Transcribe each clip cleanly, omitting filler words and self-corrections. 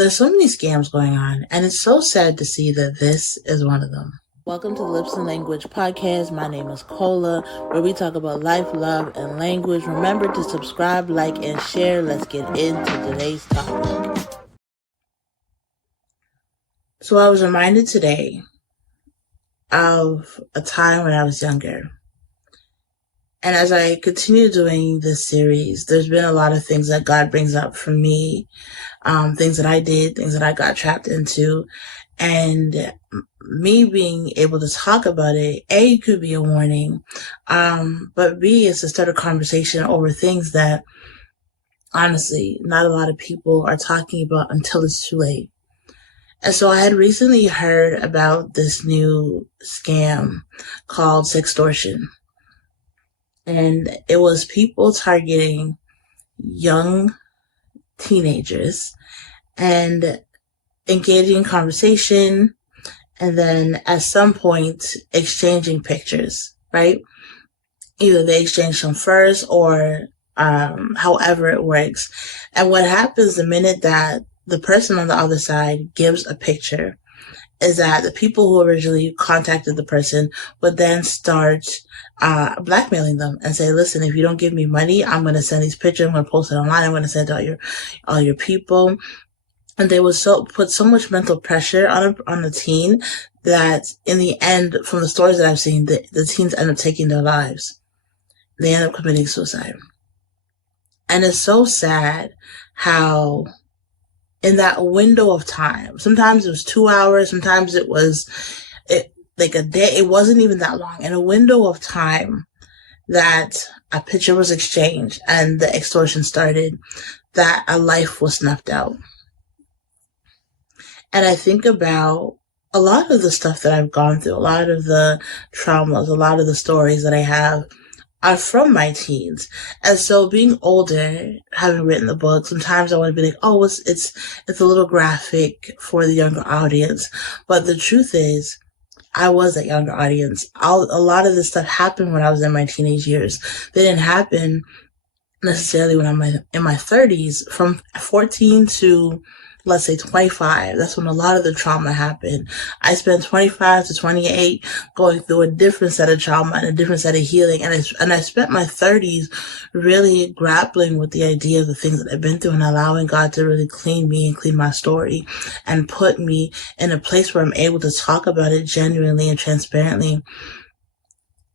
There's so many scams going on, and it's so sad to see that this is one of them. Welcome to the Lips and Language podcast. My name is Cola, where we talk about life, love, and language. Remember to subscribe, like, and share. Let's get into today's topic. So I was reminded today of a time when I was younger. And as I continue doing this series, there's been a lot of things that God brings up for me, things that I did, things that I got trapped into. And me being able to talk about it, A, could be a warning, but B, is to start a conversation over things that, honestly, not a lot of people are talking about until it's too late. And so I had recently heard about this new scam called sextortion. And it was people targeting young teenagers and engaging in conversation, and then at some point exchanging pictures, right? Either they exchange them first or however it works. And what happens the minute that the person on the other side gives a picture is that the people who originally contacted the person would then start blackmailing them and say, listen, if you don't give me money, I'm going to send these pictures, I'm going to post it online, I'm going to send it to all your people. And they would put so much mental pressure on a teen that in the end, from the stories that I've seen, the teens end up taking their lives. They end up committing suicide. And it's so sad how in that window of time, sometimes it was 2 hours, sometimes it was like a day, it wasn't even that long, in a window of time that a picture was exchanged and the extortion started, that a life was snuffed out. And I think about a lot of the stuff that I've gone through, a lot of the traumas, a lot of the stories that I have are from my teens. And so being older, having written the book, sometimes I want to be like, oh, it's a little graphic for the younger audience. But the truth is, I was that younger audience. A lot of this stuff happened when I was in my teenage years. They didn't happen necessarily when I'm in my 30s. From 14 to, let's say, 25, that's when a lot of the trauma happened. I spent 25 to 28 going through a different set of trauma and a different set of healing. And I spent my 30s really grappling with the idea of the things that I've been through and allowing God to really clean me and clean my story and put me in a place where I'm able to talk about it genuinely and transparently.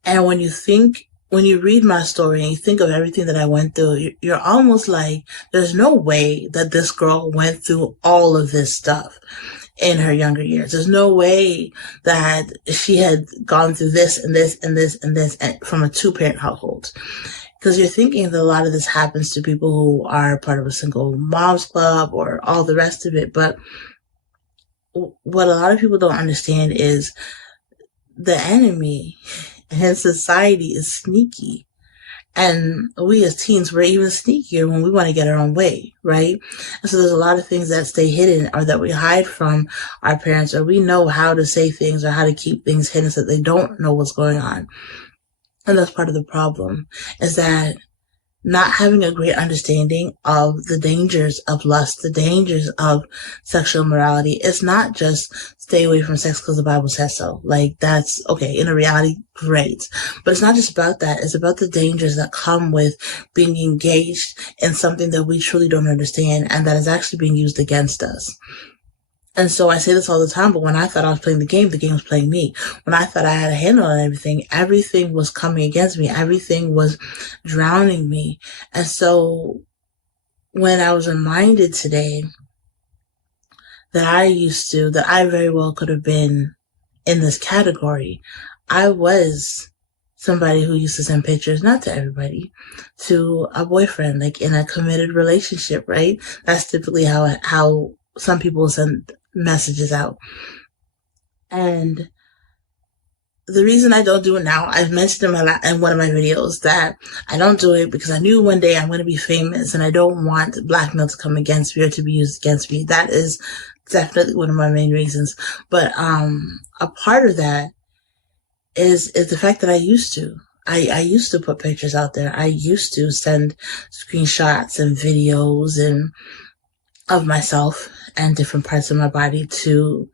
And when you read my story and you think of everything that I went through, you're almost like, there's no way that this girl went through all of this stuff in her younger years. There's no way that she had gone through this and this and this and this from a 2-parent household. Because you're thinking that a lot of this happens to people who are part of a single moms club or all the rest of it. But what a lot of people don't understand is the enemy and society is sneaky. And we as teens, we're even sneakier when we want to get our own way, right? And so there's a lot of things that stay hidden or that we hide from our parents, or we know how to say things or how to keep things hidden so that they don't know what's going on. And that's part of the problem, is that not having a great understanding of the dangers of lust, the dangers of sexual immorality. It's not just stay away from sex because the Bible says so. Like, that's okay. In a reality, great. But it's not just about that. It's about the dangers that come with being engaged in something that we truly don't understand and that is actually being used against us. And so I say this all the time, but when I thought I was playing the game was playing me. When I thought I had a handle on everything was coming against me. Everything was drowning me. And so when I was reminded today that I very well could have been in this category, I was somebody who used to send pictures, not to everybody, to a boyfriend, like in a committed relationship, right? That's typically how some people send messages out. And the reason I don't do it now, I've mentioned in one of my videos that I don't do it because I knew one day I'm going to be famous and I don't want blackmail to come against me or to be used against me. That is definitely one of my main reasons. But a part of that is the fact that I used to put pictures out there. I used to send screenshots and videos and of myself and different parts of my body to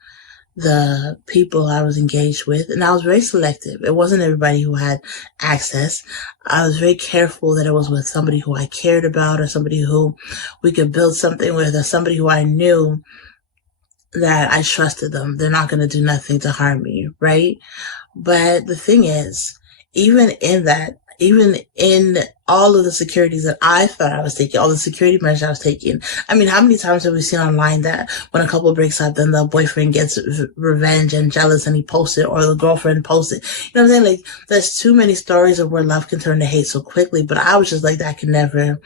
the people I was engaged with, and I was very selective. It wasn't everybody who had access. I was very careful that it was with somebody who I cared about, or somebody who we could build something with, or somebody who I knew that I trusted them. They're not going to do nothing to harm me, right? But the thing is, even in that, even in all of the securities that I thought I was taking, all the security measures I was taking, I mean, how many times have we seen online that when a couple breaks up, then the boyfriend gets revenge and jealous and he posts it, or the girlfriend posts it? You know what I'm saying? Like, there's too many stories of where love can turn to hate so quickly, but I was just like, that can never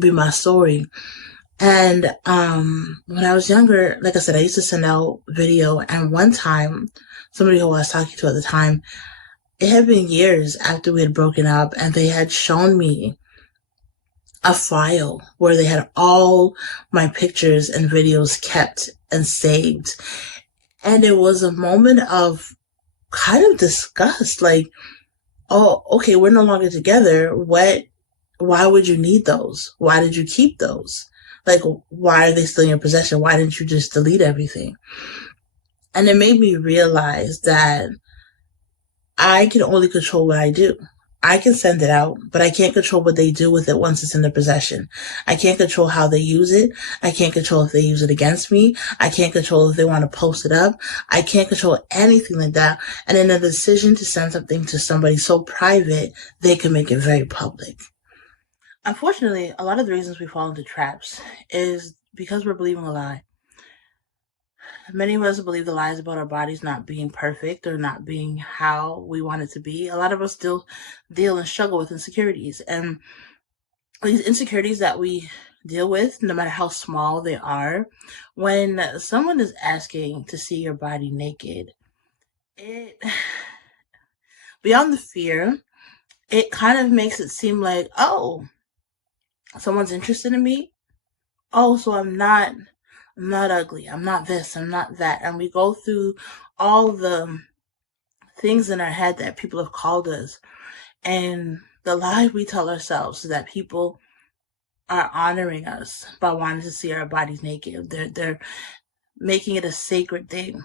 be my story. And when I was younger, like I said, I used to send out video, and one time, somebody who I was talking to at the time, it had been years after we had broken up, and they had shown me a file where they had all my pictures and videos kept and saved. And it was a moment of kind of disgust, like, oh, okay, we're no longer together. Why would you need those? Why did you keep those? Like, why are they still in your possession? Why didn't you just delete everything? And it made me realize that I can only control what I do. I can send it out, but I can't control what they do with it once it's in their possession. I can't control how they use it. I can't control if they use it against me. I can't control if they want to post it up. I can't control anything like that. And in a decision to send something to somebody so private, they can make it very public. Unfortunately, a lot of the reasons we fall into traps is because we're believing a lie. Many of us believe the lies about our bodies not being perfect or not being how we want it to be. A lot of us still deal and struggle with insecurities. And these insecurities that we deal with, no matter how small they are, when someone is asking to see your body naked, it, beyond the fear, it kind of makes it seem like, oh, someone's interested in me. Oh, so I'm not ugly. I'm not this. I'm not that. And we go through all the things in our head that people have called us. And the lie we tell ourselves is that people are honoring us by wanting to see our bodies naked. They're making it a sacred thing.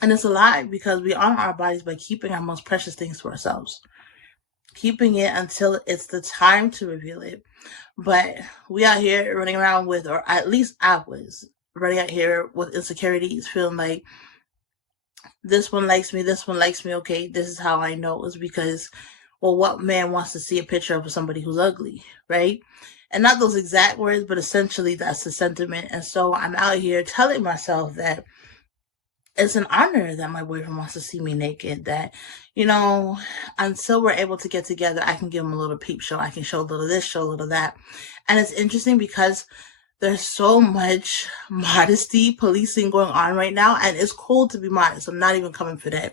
And it's a lie, because we honor our bodies by keeping our most precious things to ourselves, keeping it until it's the time to reveal it. But we out here running around with, or at least I was running out here with insecurities, feeling like this one likes me, this one likes me, okay, this is how I know. Is because, well, what man wants to see a picture of somebody who's ugly, right? And not those exact words, but essentially that's the sentiment. And so I'm out here telling myself that it's an honor that my boyfriend wants to see me naked, that, you know, until we're able to get together, I can give him a little peep show. I can show a little this, show a little that. And it's interesting because there's so much modesty policing going on right now, and it's cool to be modest. I'm not even coming for that.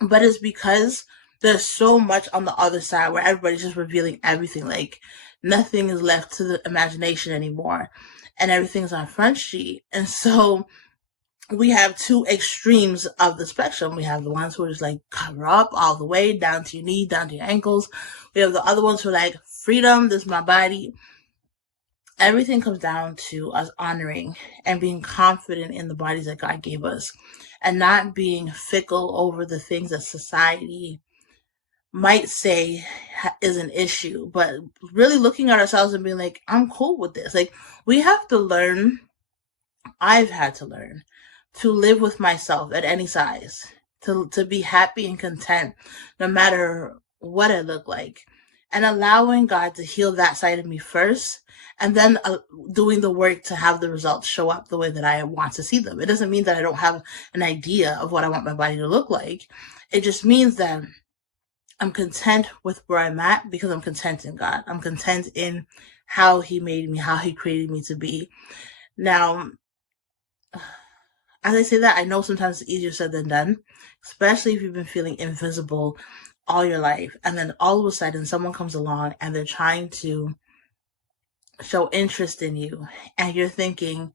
But it's because there's so much on the other side where everybody's just revealing everything. Like, nothing is left to the imagination anymore, and everything's on Front Street. And so we have two extremes of the spectrum. We have the ones who are just like, cover up all the way down to your knee, down to your ankles. We have the other ones who are like, freedom, this is my body. Everything comes down to us honoring and being confident in the bodies that God gave us, and not being fickle over the things that society might say is an issue, but really looking at ourselves and being like, I'm cool with this. Like, we have to learn, I've had to learn to live with myself at any size, to be happy and content no matter what I look like, and allowing God to heal that side of me first, and then doing the work to have the results show up the way that I want to see them. It doesn't mean that I don't have an idea of what I want my body to look like. It just means that I'm content with where I'm at, because I'm content in God. I'm content in how He made me, how He created me to be. Now, as I say that, I know sometimes it's easier said than done, especially if you've been feeling invisible all your life, and then all of a sudden someone comes along and they're trying to show interest in you, and you're thinking,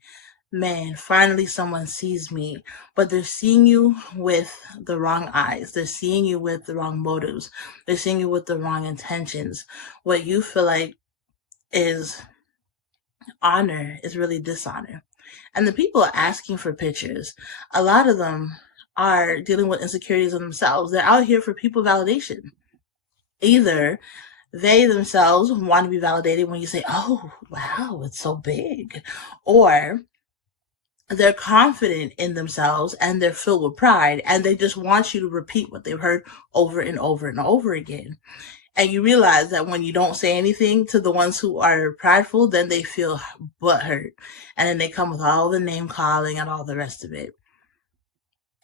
man, finally someone sees me. But they're seeing you with the wrong eyes. They're seeing you with the wrong motives. They're seeing you with the wrong intentions. What you feel like is honor is really dishonor. And the people asking for pictures, a lot of them are dealing with insecurities in themselves. They're out here for people validation. Either they themselves want to be validated when you say, oh, wow, it's so big. Or they're confident in themselves and they're filled with pride and they just want you to repeat what they've heard over and over and over again. And you realize that when you don't say anything to the ones who are prideful, then they feel butthurt. And then they come with all the name calling and all the rest of it.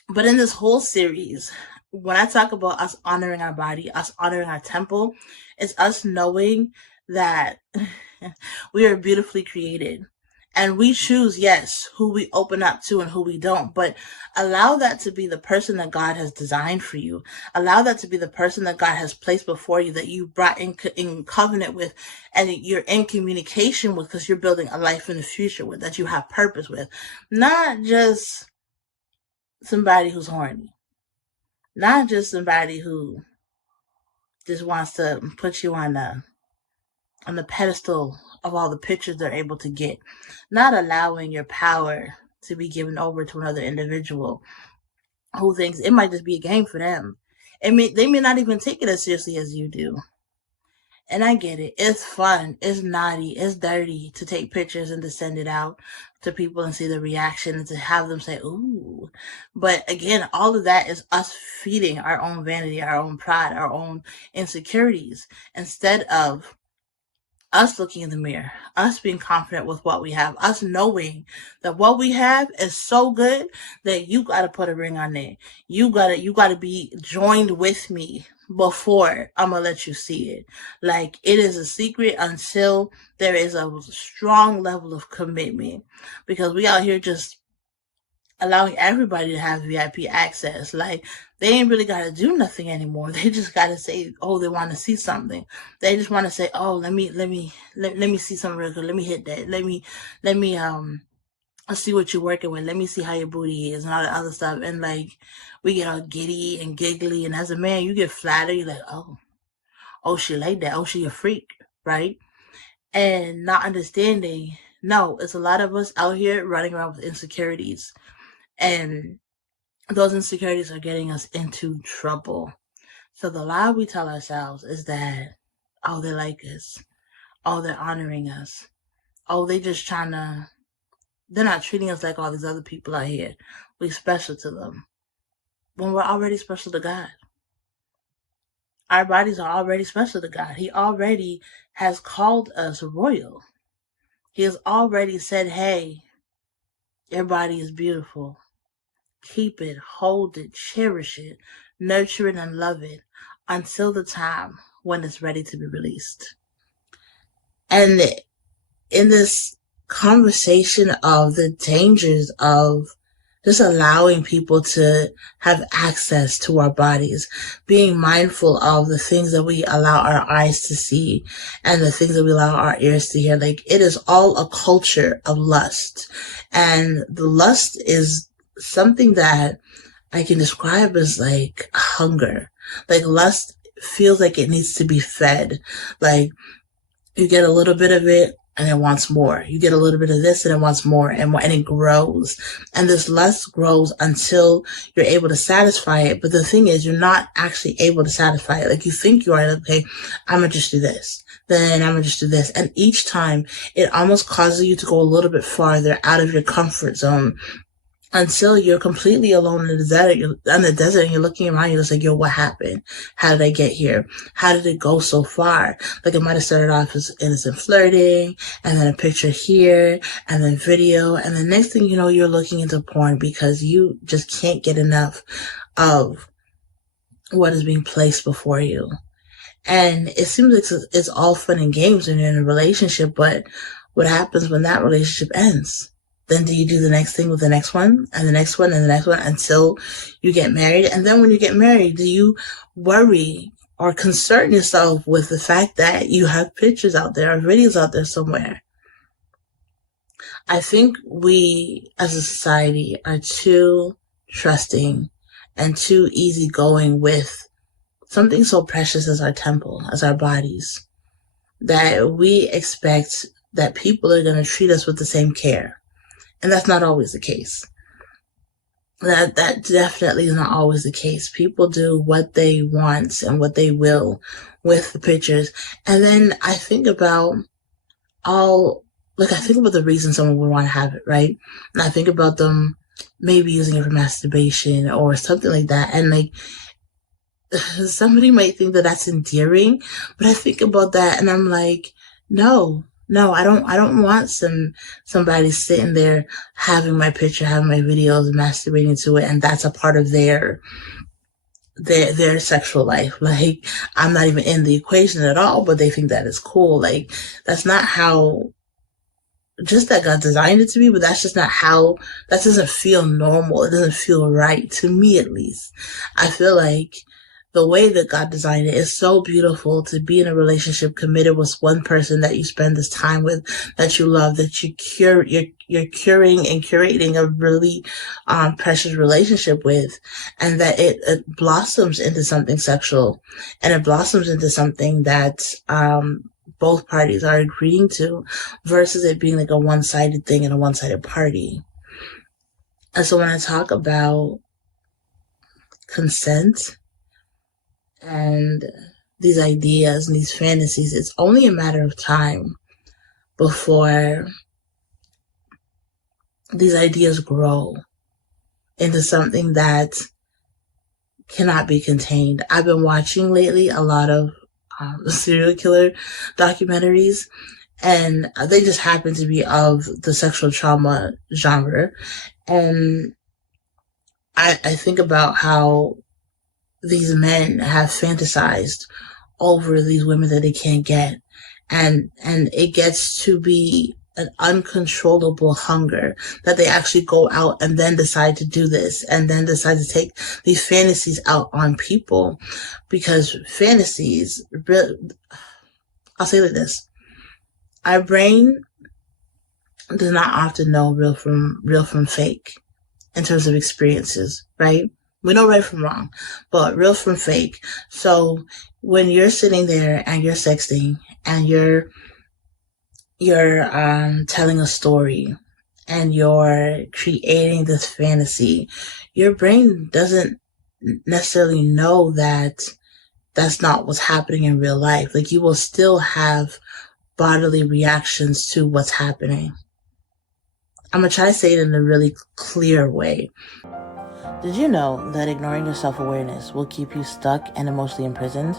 But in this whole series, when I talk about us honoring our body, us honoring our temple, it's us knowing that we are beautifully created. And we choose, yes, who we open up to and who we don't. But allow that to be the person that God has designed for you. Allow that to be the person that God has placed before you, that you brought in covenant with, and you're in communication with, because you're building a life in the future with, that you have purpose with. Not just somebody who's horny. Not just somebody who just wants to put you on the pedestal of all the pictures they're able to get. Not allowing your power to be given over to another individual who thinks it might just be a game for them. They may not even take it as seriously as you do. And I get it. It's fun. It's naughty. It's dirty to take pictures and to send it out to people and see the reaction and to have them say, ooh. But again, all of that is us feeding our own vanity, our own pride, our own insecurities, instead of us looking in the mirror, us being confident with what we have, us knowing that what we have is so good that you got to put a ring on it. You got to be joined with me before I'm going to let you see it. Like, it is a secret until there is a strong level of commitment, because we out here just allowing everybody to have VIP access. Like, they ain't really got to do nothing anymore. They just got to say, oh, they want to see something. They just want to say, oh, let me see something real good. Let me hit that. Let me see what you're working with. Let me see how your booty is and all that other stuff. And like, we get all giddy and giggly. And as a man, you get flattered. You're like, oh, she like that. Oh, she a freak, right? And not understanding, no, it's a lot of us out here running around with insecurities. And those insecurities are getting us into trouble. So the lie we tell ourselves is that, oh, they like us. Oh, they're honoring us. Oh, they're not treating us like all these other people out here. We're special to them. When we're already special to God. Our bodies are already special to God. He already has called us royal. He has already said, hey, your body is beautiful. Keep it, hold it, cherish it, nurture it, and love it until the time when it's ready to be released. And in this conversation of the dangers of just allowing people to have access to our bodies, being mindful of the things that we allow our eyes to see and the things that we allow our ears to hear. Like, it is all a culture of lust. And the lust is something that I can describe as like hunger. Like, lust feels like it needs to be fed. Like, you get a little bit of it and it wants more. You get a little bit of this and it wants more and more, and it grows. And this lust grows until you're able to satisfy it. But the thing is, you're not actually able to satisfy it. Like, you think you are, okay, I'm going to just do this. Then I'm going to just do this. And each time it almost causes you to go a little bit farther out of your comfort zone, until you're completely alone in the desert, and you're looking around, you're just like, yo, what happened? How did I get here? How did it go so far? Like, it might have started off as innocent flirting, and then a picture here, and then video, and the next thing you know, you're looking into porn because you just can't get enough of what is being placed before you. And it seems like it's all fun and games when you're in a relationship, but what happens when that relationship ends? Then do you do the next thing with the next one and the next one and the next one until you get married? And then when you get married, do you worry or concern yourself with the fact that you have pictures out there or videos out there somewhere? I think we as a society are too trusting and too easygoing with something so precious as our temple, as our bodies, that we expect that people are going to treat us with the same care. And that's not always the case. That definitely is not always the case. People do what they want and what they will with the pictures. And then I think about all, like, I think about the reason someone would want to have it, right? And I think about them maybe using it for masturbation or something like that. And like, somebody might think that that's endearing, but I think about that and I'm like, no, no, I don't want somebody sitting there having my picture, having my videos, masturbating to it, and that's a part of their sexual life. Like, I'm not even in the equation at all, but they think that is cool. Like, that's not how, just that God designed it to be, but that's just not how, that doesn't feel normal. It doesn't feel right to me, at least. I feel like the way that God designed it is so beautiful, to be in a relationship committed with one person that you spend this time with, that you love, that you're curing and curating a really precious relationship with, and that it blossoms into something sexual, and it blossoms into something that both parties are agreeing to, versus it being like a one-sided thing and a one-sided party. And so when I talk about consent and these ideas and these fantasies, it's only a matter of time before these ideas grow into something that cannot be contained. I've been watching lately a lot of serial killer documentaries, and they just happen to be of the sexual trauma genre. And I think about how these men have fantasized over these women that they can't get. And it gets to be an uncontrollable hunger that they actually go out and then decide to do this, and then decide to take these fantasies out on people. Because fantasies, I'll say it like this: our brain does not often know real from fake in terms of experiences, right? We know right from wrong, but real from fake. So when you're sitting there and you're sexting and you're telling a story and you're creating this fantasy, your brain doesn't necessarily know that that's not what's happening in real life. Like, you will still have bodily reactions to what's happening. I'm gonna try to say it in a really clear way. Did you know that ignoring your self-awareness will keep you stuck and emotionally imprisoned?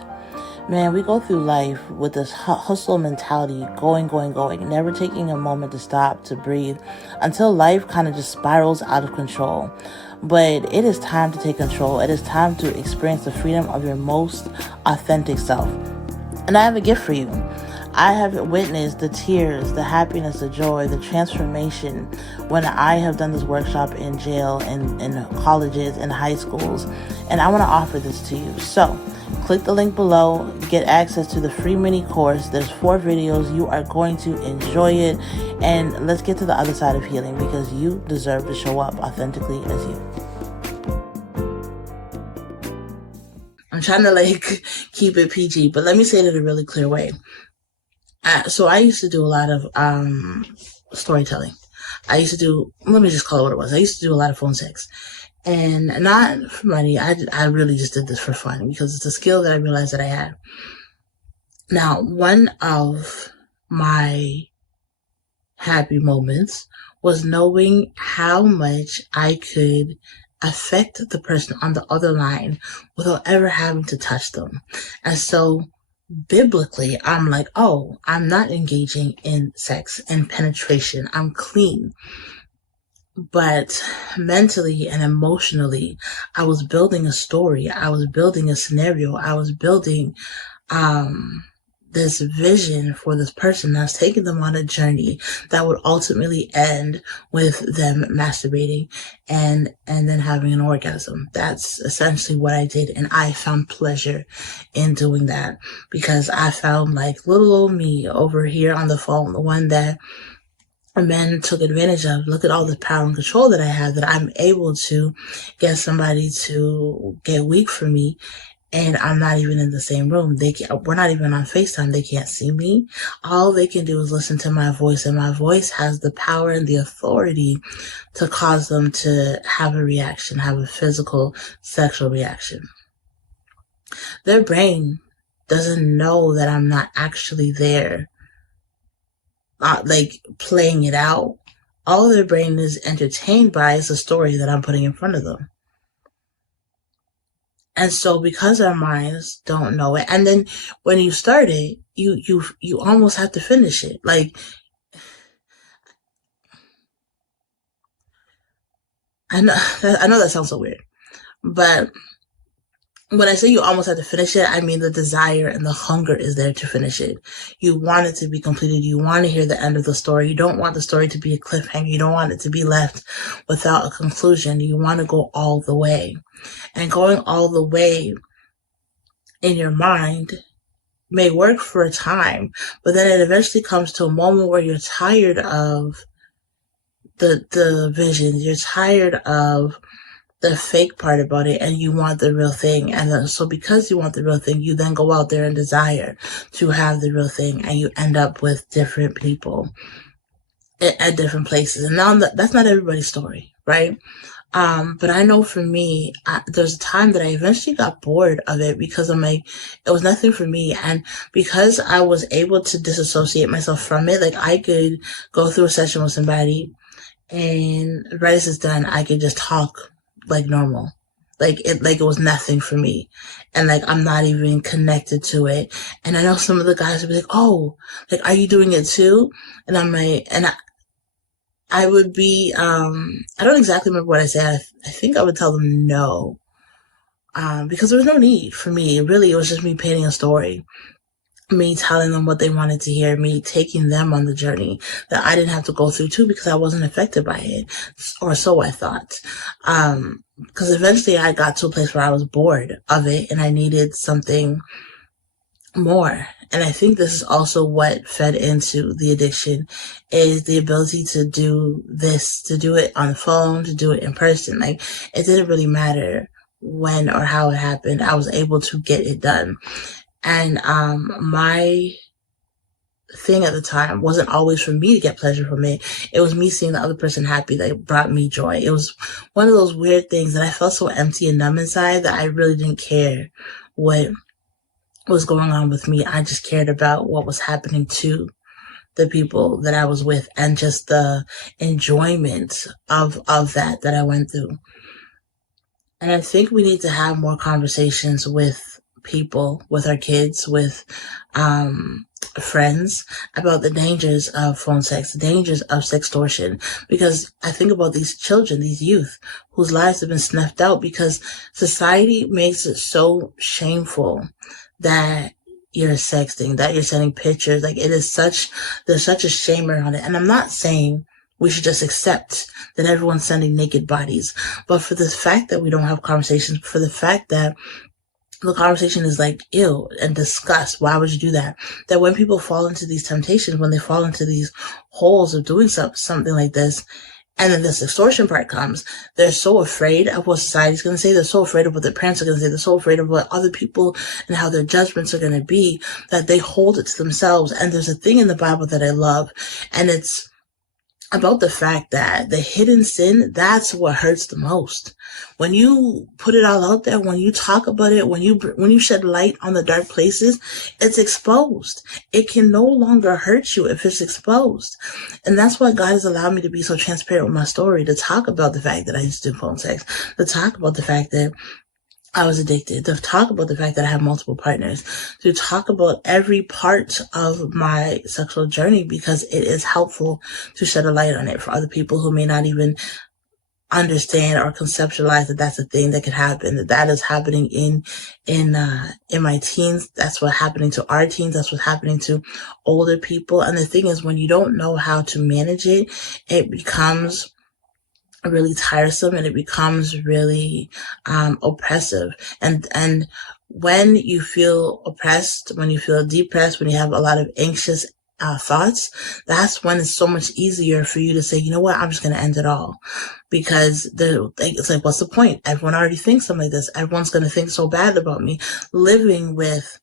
Man, we go through life with this hustle mentality, going, never taking a moment to stop, to breathe, until life kind of just spirals out of control. But it is time to take control. It is time to experience the freedom of your most authentic self. And I have a gift for you. I have witnessed the tears, the happiness, the joy, the transformation when I have done this workshop in jail, in colleges, in high schools, and I want to offer this to you. So click the link below, get access to the free mini course. There's 4 videos. You are going to enjoy it, and let's get to the other side of healing, because you deserve to show up authentically as you. I'm trying to keep it PG, but let me say it in a really clear way. So I used to do a lot of storytelling. Let me just call it what it was. I used to do a lot of phone sex. And not for money. I really just did this for fun, because it's a skill that I realized that I had. Now, one of my happy moments was knowing how much I could affect the person on the other line without ever having to touch them. And so biblically, I'm like, oh, I'm not engaging in sex and penetration. I'm clean. But mentally and emotionally, I was building a story. I was building a scenario. I was building this vision for this person. I was taking them on a journey that would ultimately end with them masturbating and then having an orgasm. That's essentially what I did, and I found pleasure in doing that, because I found little old me over here on the phone, the one that men took advantage of. Look at all the power and control that I have, that I'm able to get somebody to get weak for me and I'm not even in the same room. We're not even on FaceTime. They can't see me. All they can do is listen to my voice, and my voice has the power and the authority to cause them to have a reaction, have a physical sexual reaction. Their brain doesn't know that I'm not actually there, like playing it out. All their brain is entertained by is the story that I'm putting in front of them. And so because our minds don't know it, and then when you start it, you almost have to finish it. Like, I know that sounds so weird, but when I say you almost have to finish it, I mean the desire and the hunger is there to finish it. You want it to be completed. You want to hear the end of the story. You don't want the story to be a cliffhanger. You don't want it to be left without a conclusion. You want to go all the way. And going all the way in your mind may work for a time, but then it eventually comes to a moment where you're tired of the vision. You're tired of the fake part about it, and you want the real thing. And then, so because you want the real thing, you then go out there and desire to have the real thing, and you end up with different people at different places. And now that's not everybody's story, right? But I know for me, there's a time that I eventually got bored of it because I'm like, it was nothing for me. And because I was able to disassociate myself from it, like I could go through a session with somebody, and right as it's done, I could just talk like normal. Like it was nothing for me. And like, I'm not even connected to it. And I know some of the guys would be like, oh, like, are you doing it too? And I'm like, and I would be, I don't exactly remember what I said. I think I would tell them no. Because there was no need for me. Really, it was just me painting a story. Me telling them what they wanted to hear, me taking them on the journey that I didn't have to go through too because I wasn't affected by it, or so I thought. Because eventually I got to a place where I was bored of it and I needed something more. And I think this is also what fed into the addiction, is the ability to do this, to do it on the phone, to do it in person. Like, it didn't really matter when or how it happened. I was able to get it done. And my thing at the time wasn't always for me to get pleasure from it. It was me seeing the other person happy that brought me joy. It was one of those weird things that I felt so empty and numb inside that I really didn't care what was going on with me. I just cared about what was happening to the people that I was with, and just the enjoyment of that I went through. And I think we need to have more conversations with people, with our kids, with friends, about the dangers of phone sex, the dangers of sextortion. Because I think about these children, these youth, whose lives have been snuffed out because society makes it so shameful that you're sexting, that you're sending pictures. Like, there's such a shame around it. And I'm not saying we should just accept that everyone's sending naked bodies, but for the fact that we don't have conversations, for the fact that the conversation is like, ew, and disgust. Why would you do that? That when people fall into these temptations, when they fall into these holes of doing something like this, and then this extortion part comes, they're so afraid of what society's going to say. They're so afraid of what their parents are going to say. They're so afraid of what other people and how their judgments are going to be, that they hold it to themselves. And there's a thing in the Bible that I love, and it's about the fact that the hidden sin, that's what hurts the most. When you put it all out there, when you talk about it, when you shed light on the dark places, it's exposed. It can no longer hurt you if it's exposed. And that's why God has allowed me to be so transparent with my story, to talk about the fact that I used to do phone sex, to talk about the fact that I was addicted, to talk about the fact that I have multiple partners, to talk about every part of my sexual journey, because it is helpful to shed a light on it for other people who may not even understand or conceptualize that that's a thing that could happen, that is happening in my teens. That's what's happening to our teens. That's what's happening to older people. And the thing is, when you don't know how to manage it, it becomes really tiresome, and it becomes really oppressive. And when you feel oppressed, when you feel depressed, when you have a lot of anxious thoughts, that's when it's so much easier for you to say, you know what, I'm just going to end it all. Because it's like, what's the point? Everyone already thinks something like this. Everyone's going to think so bad about me. Living with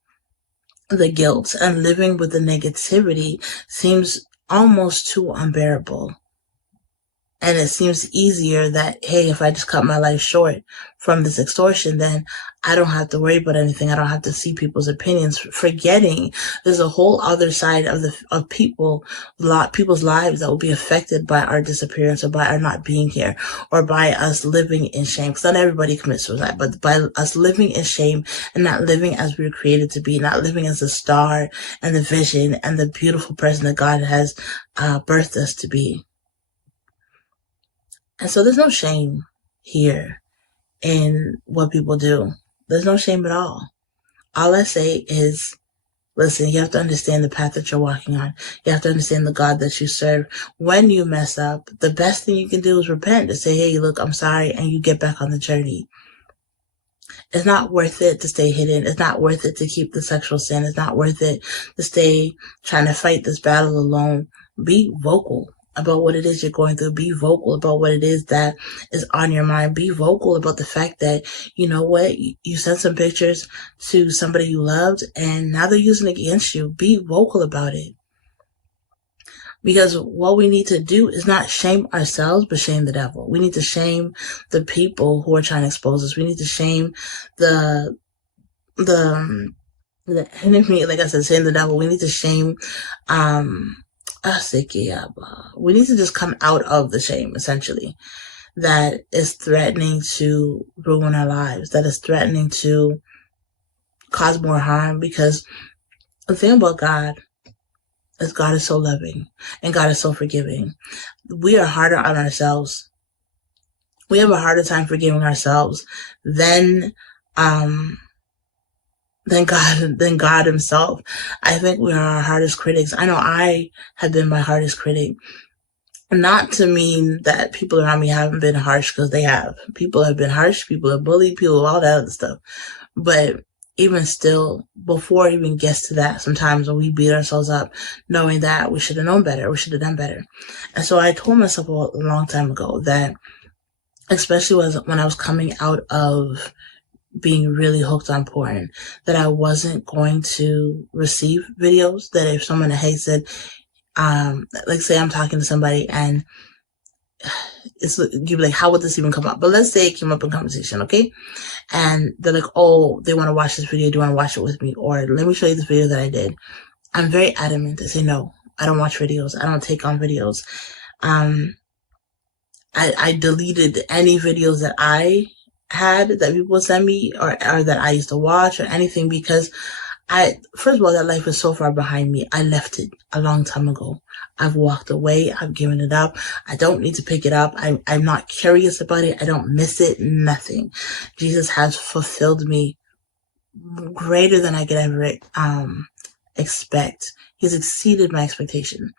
the guilt and living with the negativity seems almost too unbearable. And it seems easier that, hey, if I just cut my life short from this extortion, then I don't have to worry about anything. I don't have to see people's opinions. Forgetting there's a whole other side of people's lives that will be affected by our disappearance or by our not being here or by us living in shame. Because not everybody commits suicide, but by us living in shame and not living as we were created to be, not living as the star and the vision and the beautiful person that God has birthed us to be. And so there's no shame here in what people do. There's no shame at all. All I say is, listen, you have to understand the path that you're walking on. You have to understand the God that you serve. When you mess up, the best thing you can do is repent, to say, hey, look, I'm sorry, and you get back on the journey. It's not worth it to stay hidden. It's not worth it to keep the sexual sin. It's not worth it to stay trying to fight this battle alone. Be vocal about what it is you're going through. Be vocal about what it is that is on your mind. Be vocal about the fact that, you know what, you sent some pictures to somebody you loved and now they're using it against you. Be vocal about it. Because what we need to do is not shame ourselves, but shame the devil. We need to shame the people who are trying to expose us. We need to shame the enemy, like I said, shame the devil. We need to shame, we need to just come out of the shame, essentially, that is threatening to ruin our lives, that is threatening to cause more harm. Because the thing about God is so loving and God is so forgiving. We are harder on ourselves. We have a harder time forgiving ourselves than God himself. I think we are our hardest critics. I know I have been my hardest critic. Not to mean that people around me haven't been harsh, because they have. People have been harsh, people have bullied, people, all that other stuff. But even still, before it even gets to that, sometimes when we beat ourselves up, knowing that we should have known better, we should have done better. And so I told myself a long time ago that, especially when I was coming out of being really hooked on porn, that I wasn't going to receive videos that if someone had said, like say I'm talking to somebody and you'd be like, how would this even come up? But let's say it came up in conversation, okay? And they're like, oh, they want to watch this video. Do you want to watch it with me? Or let me show you this video that I did. I'm very adamant to say, no, I don't watch videos. I don't take on videos. I deleted any videos that I had that people send me or that I used to watch or anything, because first of all, that life is so far behind me. I left it a long time ago. I've walked away. I've given it up. I don't need to pick it up. I'm not curious about it. I don't miss it. Nothing. Jesus has fulfilled me greater than I could ever expect. He's exceeded my expectation.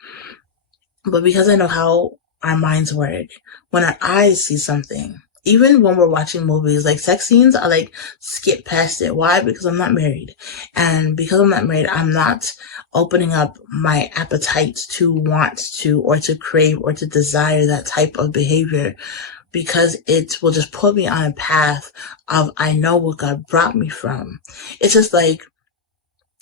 But because I know how our minds work, when our eyes see something, even when we're watching movies, like sex scenes, I like skip past it. Why? Because I'm not married. And because I'm not married, I'm not opening up my appetite to want to, or to crave, or to desire that type of behavior, because it will just put me on a path of, I know what God brought me from. It's just like,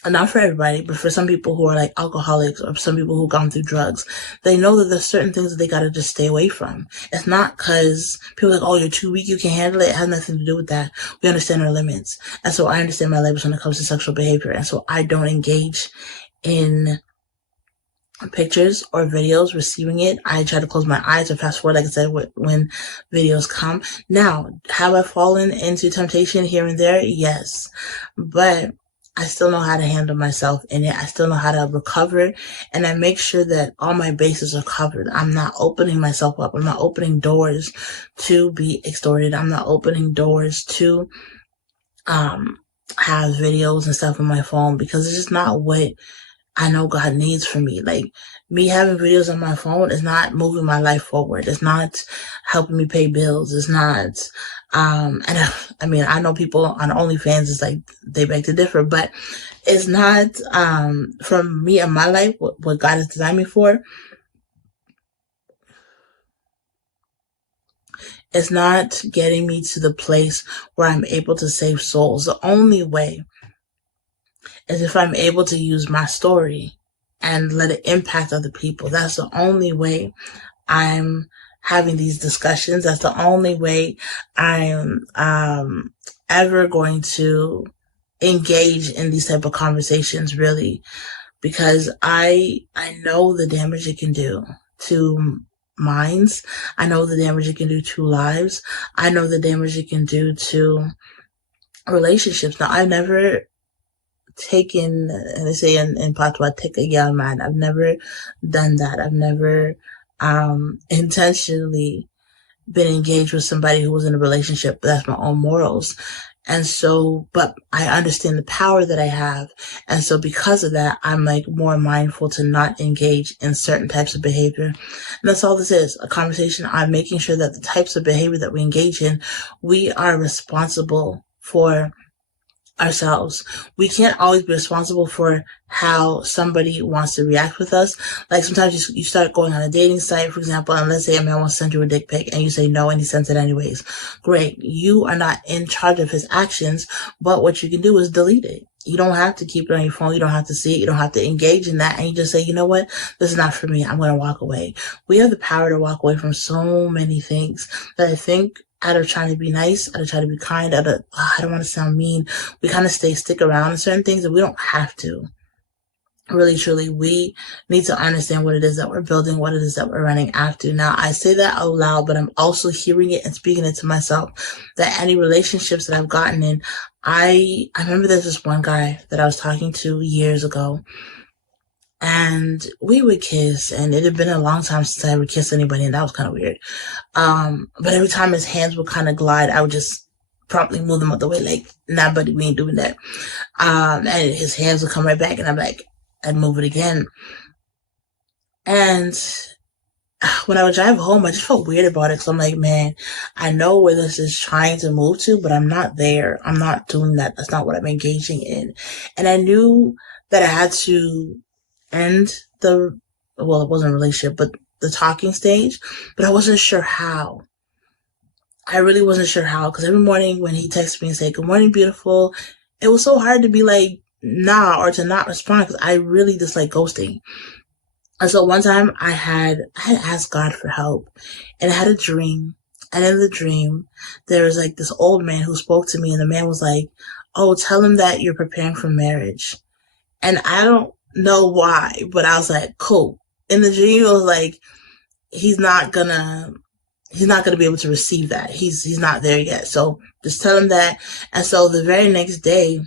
not for everybody, but for some people who are like alcoholics or some people who've gone through drugs, they know that there's certain things that they gotta just stay away from. It's not because people are like, oh, you're too weak, you can't handle it. It has nothing to do with that. We understand our limits. And so I understand my limits when it comes to sexual behavior. And so I don't engage in pictures or videos receiving it. I try to close my eyes or fast forward, like I said, when videos come. Now, have I fallen into temptation here and there? Yes. But I still know how to handle myself in it. I still know how to recover, and I make sure that all my bases are covered. I'm not opening myself up. I'm not opening doors to be extorted. I'm not opening doors to have videos and stuff on my phone, because it's just not what I know God needs for me. Like, me having videos on my phone is not moving my life forward. It's not helping me pay bills. It's not, and I mean, I know people on OnlyFans is like, they beg to differ, but it's not, from me and my life, what God has designed me for. It's not getting me to the place where I'm able to save souls. The only way is if I'm able to use my story and let it impact other people. That's the only way I'm having these discussions. That's the only way I'm ever going to engage in these type of conversations, really, because I know the damage it can do to minds. I know the damage it can do to lives. I know the damage it can do to relationships. Now, I've never taken, and they say in patois, take a young man. I've never done that. I've never intentionally been engaged with somebody who was in a relationship, but that's my own morals. And so, but I understand the power that I have. And so because of that, I'm like more mindful to not engage in certain types of behavior. And that's all this is, a conversation on making sure that the types of behavior that we engage in, we are responsible for ourselves. We can't always be responsible for how somebody wants to react with us. Like sometimes you start going on a dating site, for example, and let's say a man wants to send you a dick pic and you say no and he sends it anyways. Great. You are not in charge of his actions, but what you can do is delete it. You don't have to keep it on your phone. You don't have to see it. You don't have to engage in that. And you just say, you know what? This is not for me. I'm going to walk away. We have the power to walk away from so many things that I think out of trying to be nice, out of trying to be kind, I don't want to sound mean, we kind of stick around in certain things that we don't have to. Really, truly, we need to understand what it is that we're building, what it is that we're running after. Now, I say that out loud, but I'm also hearing it and speaking it to myself, that any relationships that I've gotten in, I remember there's this one guy that I was talking to years ago, and we would kiss, and it had been a long time since I would kiss anybody, and that was kind of weird. But every time his hands would kind of glide, I would just promptly move them out the way, like, nah, buddy, we ain't doing that. And his hands would come right back, and I'm like, I'd move it again. And when I would drive home, I just felt weird about it, because I'm like, man, I know where this is trying to move to, but I'm not there. I'm not doing that. That's not what I'm engaging in. And I knew that I had to end well, it wasn't a relationship, but the talking stage, but I wasn't sure how. I really wasn't sure how, because every morning when he texted me and said, good morning, beautiful, it was so hard to be like, nah, or to not respond, because I really dislike ghosting. And so one time I had asked God for help, and I had a dream. And in the dream, there was like this old man who spoke to me, and the man was like, oh, tell him that you're preparing for marriage. And I don't know why, but I was like, cool. In the dream, it was like, he's not gonna be able to receive that. He's not there yet. So just tell him that. And so the very next day,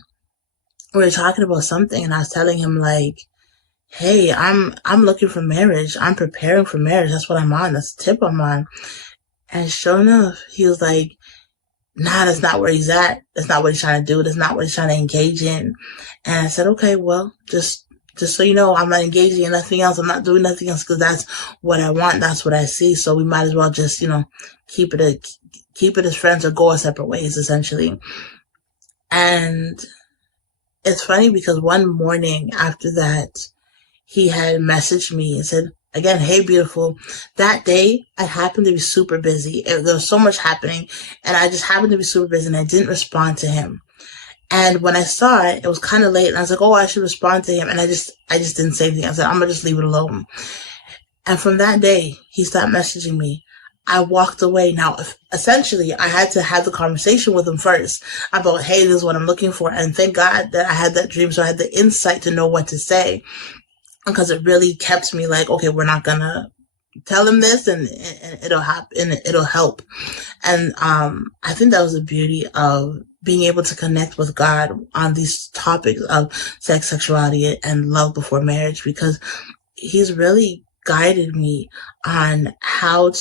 we were talking about something, and I was telling him like, hey, I'm looking for marriage. I'm preparing for marriage. That's what I'm on. That's the tip I'm on. And sure enough, he was like, nah, that's not where he's at. That's not what he's trying to do. That's not what he's trying to engage in. And I said, okay, well, just so you know, I'm not engaging in nothing else. I'm not doing nothing else, because that's what I want. That's what I see. So we might as well just, keep it as friends or go our separate ways, essentially. And it's funny because one morning after that, he had messaged me and said, again, hey, beautiful. That day, I happened to be super busy. There was so much happening, and I just happened to be super busy, and I didn't respond to him. And when I saw it, it was kind of late, and I was like, oh, I should respond to him. And I just didn't say anything. I said, I'm going to just leave it alone. And from that day, he stopped messaging me. I walked away. Now, essentially, I had to have the conversation with him first about, hey, this is what I'm looking for. And thank God that I had that dream, so I had the insight to know what to say, because it really kept me like, okay, we're not going to tell him this, and it'll happen, and it'll help. And I think that was the beauty of being able to connect with God on these topics of sex, sexuality, and love before marriage, because he's really guided me on what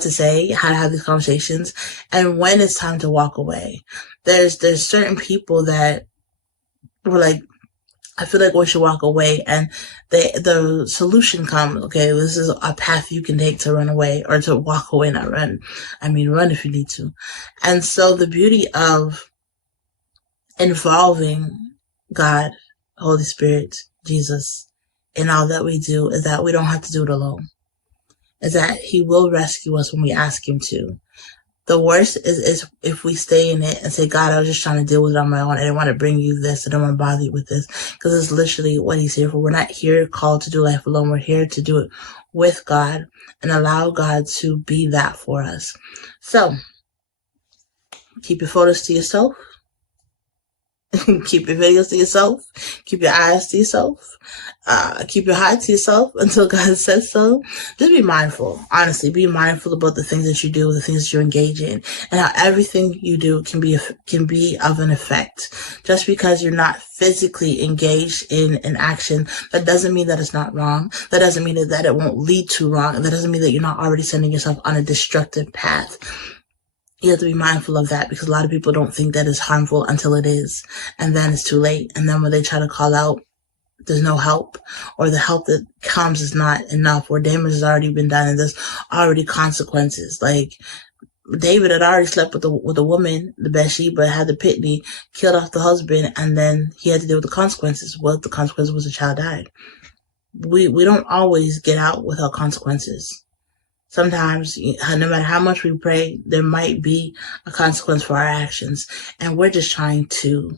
to say, how to have these conversations, and when it's time to walk away. There's certain people that were like, I feel like we should walk away and the solution comes. Okay, this is a path you can take to run away or to walk away, not run. I mean, run if you need to. And so the beauty of involving God, Holy Spirit, Jesus, in all that we do is that we don't have to do it alone. Is that He will rescue us when we ask Him to. The worst is if we stay in it and say, God, I was just trying to deal with it on my own. I didn't want to bring you this. I don't want to bother you with this. Because it's literally what He's here for. We're not here called to do life alone. We're here to do it with God and allow God to be that for us. So, keep your photos to yourself. Keep your videos to yourself. Keep your eyes to yourself. Keep your heart to yourself until God says so. Just be mindful. Honestly, be mindful about the things that you do, the things that you engage in, and how everything you do can be of an effect. Just because you're not physically engaged in an action, that doesn't mean that it's not wrong. That doesn't mean that it won't lead to wrong. That doesn't mean that you're not already sending yourself on a destructive path. You have to be mindful of that because a lot of people don't think that it's harmful until it is. And then it's too late. And then when they try to call out, there's no help, or the help that comes is not enough, or damage has already been done and there's already consequences. Like David had already slept with a woman, the Bathsheba, had the Pitney, killed off the husband, and then he had to deal with the consequences. Well, the consequence was a child died. We don't always get out without consequences. Sometimes, no matter how much we pray, there might be a consequence for our actions. And we're just trying to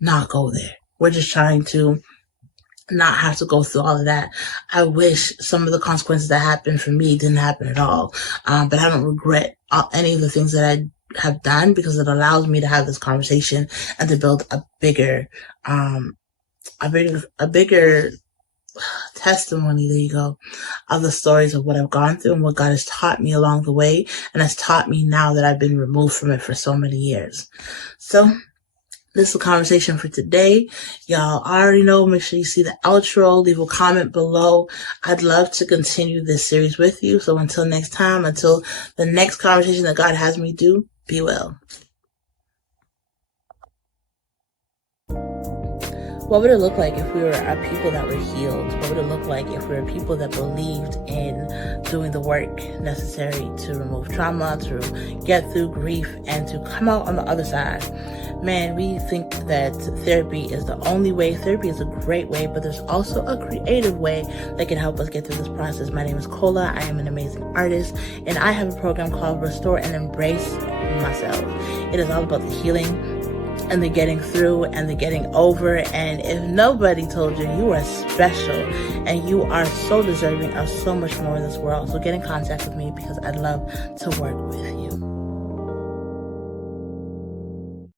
not go there. We're just trying to not have to go through all of that. I wish some of the consequences that happened for me didn't happen at all. But I don't regret any of the things that I have done because it allows me to have this conversation and to build a bigger testimony, there you go, of the stories of what I've gone through and what God has taught me along the way, and has taught me now that I've been removed from it for so many years. So this is a conversation for today. Y'all already know, make sure you see the outro, leave a comment below. I'd love to continue this series with you. So until next time, until the next conversation that God has me do, be well. What would it look like if we were a people that were healed? What would it look like if we were people that believed in doing the work necessary to remove trauma, to get through grief, and to come out on the other side? Man, we think that therapy is the only way. Therapy is a great way, but there's also a creative way that can help us get through this process. My name is Kola. I am an amazing artist, and I have a program called Restore and Embrace Myself. It is all about the healing and the getting through and the getting over. And if nobody told you, you are special and you are so deserving of so much more in this world. So get in contact with me because I'd love to work with you.